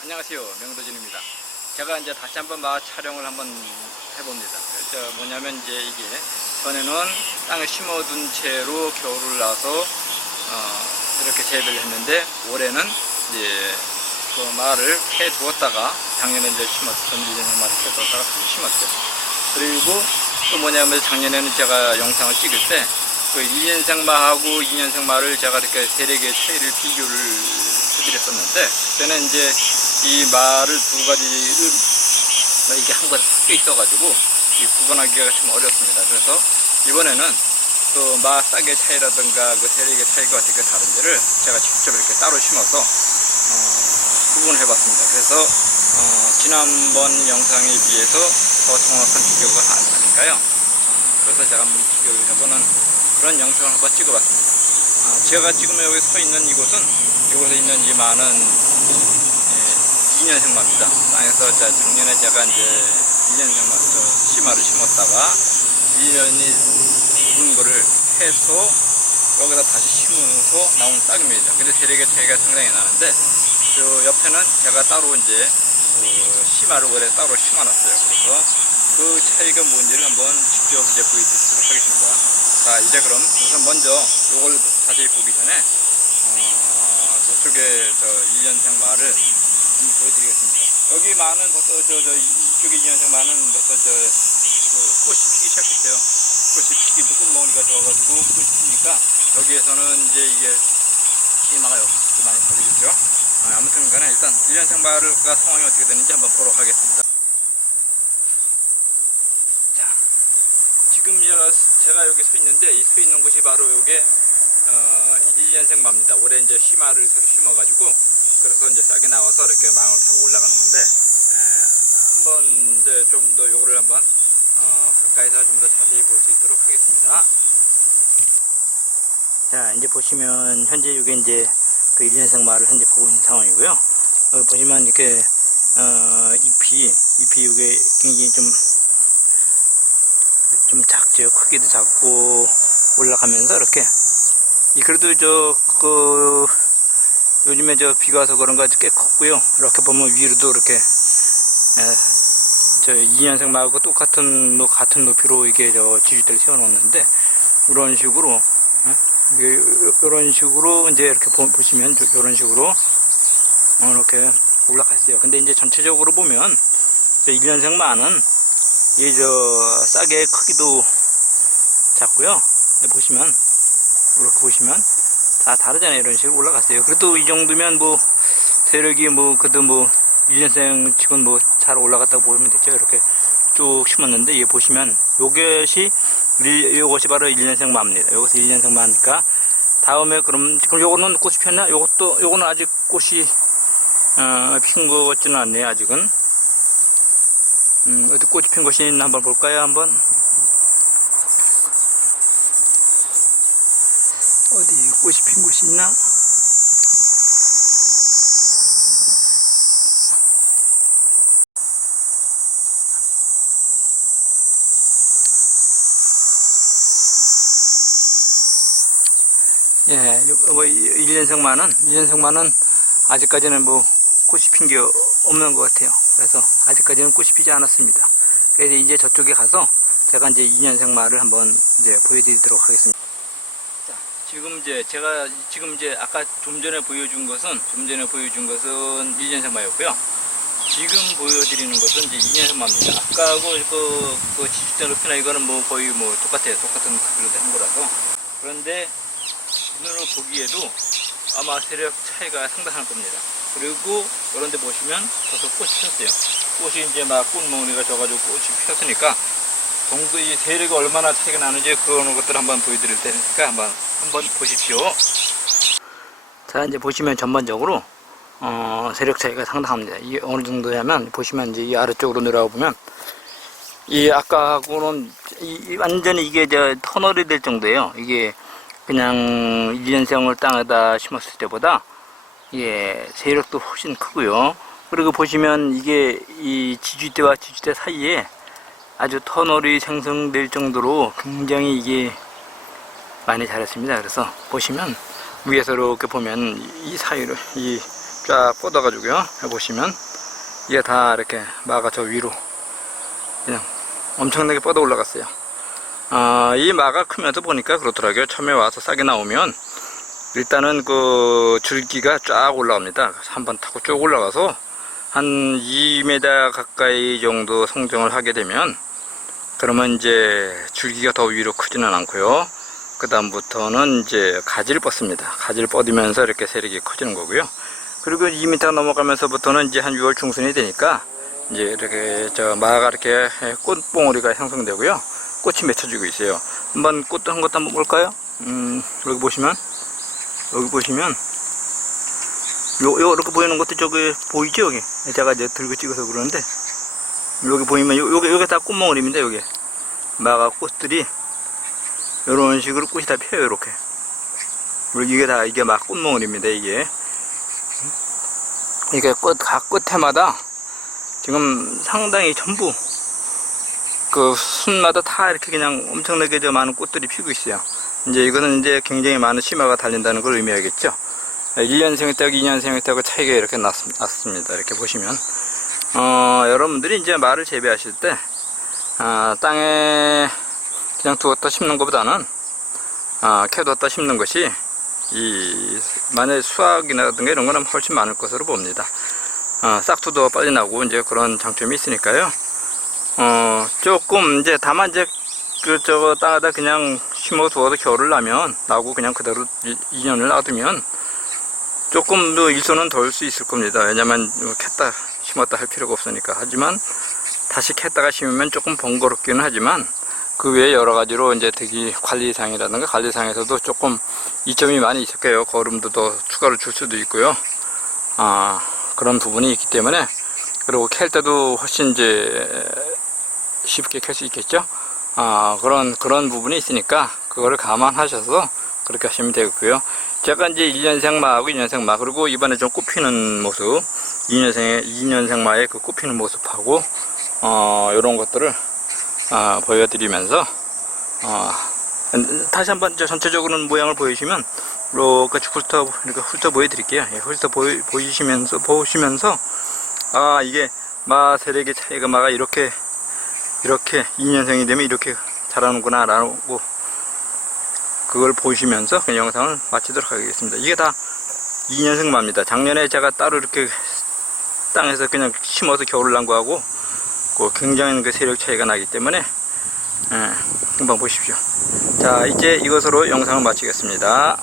안녕하세요. 명도진입니다. 제가 이제 다시 한번 마 촬영을 한번 해봅니다. 그래서 뭐냐면 이제 이게 전에는 땅에 심어둔 채로 겨울을 나서 어, 이렇게 재배를 했는데 올해는 이제 그 마를 캐 두었다가 작년에 이제 심었던 1년생 마를 캐 두었다가 다시 심었죠. 그리고 또 뭐냐면 작년에는 제가 영상을 찍을 때그 2년생 마하고 2년생 마를 제가 이렇게 세력의 차이를 비교를 해드렸었는데 그때는 이제 이 말을 두 가지를 이게 한 번에 섞여 있어가지고 이 구분하기가 좀 어렵습니다. 그래서 이번에는 또 마 싹의 차이라든가 그 세력의 차이가 어떻게 다른지를 제가 직접 이렇게 따로 심어서 어, 구분을 해봤습니다. 그래서 어, 지난번 영상에 비해서 더 정확한 비교가 아닐까요? 어, 그래서 제가 한번 비교를 해보는 그런 영상을 한번 찍어봤습니다. 아, 제가 지금 여기 서 있는 이곳은 이곳에 있는 이 많은 예, 2년생 마입니다. 땅에서 자, 작년에 제가 이제 2년생 마, 저, 씨마를 심었다가 2년이 죽은 거를 해서 여기다 다시 심어서 나온 싹입니다. 근데 세력의 차이가 상당히 나는데 저 옆에는 제가 따로 이제 그 씨마를 원래 따로 심어놨어요. 그래서 그 차이가 뭔지를 한번 직접 이제 보여드리도록 하겠습니다. 자, 이제 그럼 우선 먼저 요걸 자세히 보기 전에 어, 저쪽에 저 1년생 말을 한번 보여드리겠습니다. 여기 많은 벌써 저, 저 이쪽에 2년생 많은 벌써 저, 그 꽃이 피기 시작했어요. 꽃이 피기도 꽃먹으니까 좋아가지고 꽃이 피니까 여기에서는 이제 이게 희망가 여기 많이 걸리겠죠. 아, 아무튼 간에 일단 1년생 말과 상황이 어떻게 되는지 한번 보도록 하겠습니다. 자, 지금 제가, 여기 서 있는데 이 서 있는 곳이 바로 요게 어, 1년생 마입니다. 올해 이제 씨마를 새로 심어가지고 그래서 이제 싹이 나와서 이렇게 망을 타고 올라가는 건데 에, 한번 이제 좀 더 요거를 한번 어, 가까이서 좀 더 자세히 볼 수 있도록 하겠습니다. 자, 이제 보시면 현재 이게 이제 그 1년생 마를 현재 보고 있는 상황이고요. 어, 보시면 이렇게 어, 잎이 잎이 이게 굉장히 좀 좀 작죠. 크기도 작고 올라가면서 이렇게 이 그래도 저그 요즘에 저 비가 와서 그런가 꽤 컸고요. 이렇게 보면 위로도 이렇게 예, 저 2년생 말고 똑같은 높- 같은 높이로 이게 저 지지대를 세워 놓는데 이런 식으로 예? 이런 식으로 이제 이렇게 보, 보시면 이런 식으로 어, 이렇게 올라갔어요. 근데 이제 전체적으로 보면 저 1년생 마는 이저 싹의 크기도 작고요. 네, 보시면 이렇게 보시면 다 다르잖아요. 이런 식으로 올라갔어요. 그래도 이 정도면 뭐 세력이 뭐 그래도 뭐 1년생 치곤 뭐 잘 올라갔다고 보면 되죠. 이렇게 쭉 심었는데 얘 보시면 요것이 일- 요것이 바로 1년생 마입니다. 요것이 1년생 마니까 다음에 그럼 지금 요거는 꽃이 폈나? 요것도 요거는 아직 꽃이 어, 핀 것 같지는 않네요. 아직은. 음, 어디 꽃이 핀 것이 있나 한번 볼까요? 한번. 어디 꽃이 핀 곳이 있나? 예, 요- 뭐 1년생만은 1년생만은 아직까지는 뭐 꽃이 핀 게 없는 것 같아요. 그래서 아직까지는 꽃이 피지 않았습니다. 그래서 이제 저쪽에 가서 제가 이제 2년생 말을 한번 이제 보여드리도록 하겠습니다. 자, 지금 이제 제가 지금 이제 아까 좀 전에 보여준 것은 좀 전에 보여준 것은 1년 생 마였고요. 지금 보여드리는 것은 이제 2년 생 마입니다. 아까하고 그, 그 지주대 높이나 이거는 뭐 거의 뭐 똑같아요. 똑같은 크기로 된 거라서. 그런데 눈으로 보기에도 아마 세력 차이가 상당할 겁니다. 그리고 이런 데 보시면 벌써 꽃이 폈어요. 꽃이 이제 막 꽃몽이가 져가지고 꽃이 폈으니까 정도 이 세력이 얼마나 차이가 나는지 그런 것들을 한번 보여드릴 테니까 한번 한번 보십시오. 자 이제 보시면 전반적으로 어, 세력 차이가 상당합니다. 이게 어느 정도냐면 보시면 이제 이 아래쪽으로 내려가 보면 이 아까하고는 이, 이 완전히 이게 저 터널이 될 정도예요. 이게 그냥 1년생을 땅에다 심었을 때보다 예, 세력도 훨씬 크고요. 그리고 보시면 이게 이 지주대와 지주대 사이에 아주 터널이 생성될 정도로 굉장히 이게 많이 자랐습니다. 그래서 보시면 위에서 이렇게 보면 이 사이로 이 쫙 뻗어가지고요. 해보시면 이게 다 이렇게 마가 저 위로 그냥 엄청나게 뻗어 올라갔어요. 아, 이 마가 크면서 보니까 그렇더라고요. 처음에 와서 싹이 나오면 일단은 그 줄기가 쫙 올라갑니다. 한번 타고 쭉 올라가서 한 2m 가까이 정도 성장을 하게 되면 그러면 이제 줄기가 더 위로 크지는 않고요. 그 다음부터는 이제 가지를 뻗습니다. 가지를 뻗으면서 이렇게 세력이 커지는 거고요. 그리고 2m 넘어가면서부터는 이제 한 6월 중순이 되니까 이제 이렇게 저 마가 이렇게 꽃봉오리가 형성되고요. 꽃이 맺혀지고 있어요. 한번 꽃한 것도 한번 볼까요? 음, 여기 보시면 여기 보시면 요, 요 이렇게 보이는 것도 저기 보이죠 여기 제가 이제 들고 찍어서 그러는데 여기 보이면 요, 요게 요게 다 꽃몽울입니다 요게. 마가 꽃들이 이런 식으로 꽃이 다 펴요 그리고 이게 다 이게 막 꽃몽울입니다 이게. 이게 꽃 각 끝에마다 지금 상당히 전부 그 순마다 다 이렇게 그냥 엄청나게 저 많은 꽃들이 피고 있어요. 이제 이거는 이제 굉장히 많은 심화가 달린다는 걸 의미하겠죠. 1년생일 때하고 2년생일 때하고 차이가 이렇게 났, 났습니다. 이렇게 보시면. 어, 여러분들이 이제 말을 재배하실 때, 아, 땅에 그냥 두었다 심는 것보다는, 아, 캐두었다 심는 것이, 이, 만약에 수확이라든가 이런 거는 훨씬 많을 것으로 봅니다. 아, 싹투도 빨리 나고, 이제 그런 장점이 있으니까요. 어, 조금, 이제, 다만 이제, 그, 저거, 땅에다 그냥 심어 두어도 겨울을 나면, 나고 그냥 그대로 2년을 놔두면, 조금 더 일손은 덜 수 있을 겁니다. 왜냐면 캤다 심었다 할 필요가 없으니까. 하지만 다시 캤다가 심으면 조금 번거롭기는 하지만 그 외에 여러 가지로 이제 대기 관리상이라든가 관리상에서도 조금 이점이 많이 있을 거예요. 거름도 더 추가로 줄 수도 있고요. 아, 그런 부분이 있기 때문에 그리고 캘 때도 훨씬 이제 쉽게 캘 수 있겠죠. 아, 그런 그런 부분이 있으니까 그거를 감안하셔서 그렇게 하시면 되고요. 제가 이제 1년생 마하고 2년생 마 그리고 이번에 좀 꽃피는 모습 2년생의 2년생 마의 그 꽃피는 모습하고 어 이런 것들을 어, 보여드리면서 어, 다시 한번 저 전체적으로는 모양을 보여주시면 이렇게 훑어 이렇게 훑어 보여드릴게요. 예, 훑어 보이, 보이시면서 보시면서 아 이게 마 세력의 차이가 마가 이렇게 이렇게 2년생이 되면 이렇게 자라는구나 라고 그걸 보시면서 그 영상을 마치도록 하겠습니다. 이게 다 2년생 마입니다. 작년에 제가 따로 이렇게 땅에서 그냥 심어서 겨울을 난 거하고 그 굉장한 그 세력 차이가 나기 때문에 예, 금방 보십시오. 자 이제 이것으로 영상을 마치겠습니다.